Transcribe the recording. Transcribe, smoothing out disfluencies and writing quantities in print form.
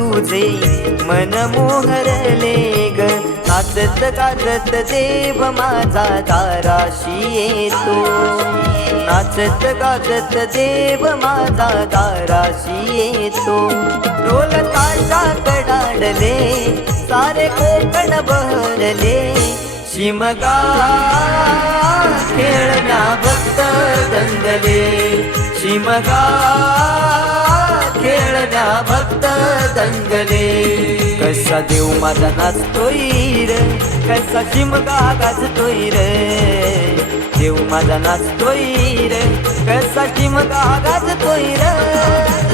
तुझे मन मोहरले ग नाचत गाजत देव माझा दाराशी येतो नाचत गाजत देव माझा दाराशी येतो ढोल ताशा कडाडले सारे कोकण बहरले शिमगा खेळण्या भक्त दंगले शिमगा खेळण्या भक्त दंगले कसा देव माझा नाचतोय रे कसा शिमगा गाजतोय रे देव माझा नाचतोय रे कसा शिमगा गाजतोय रे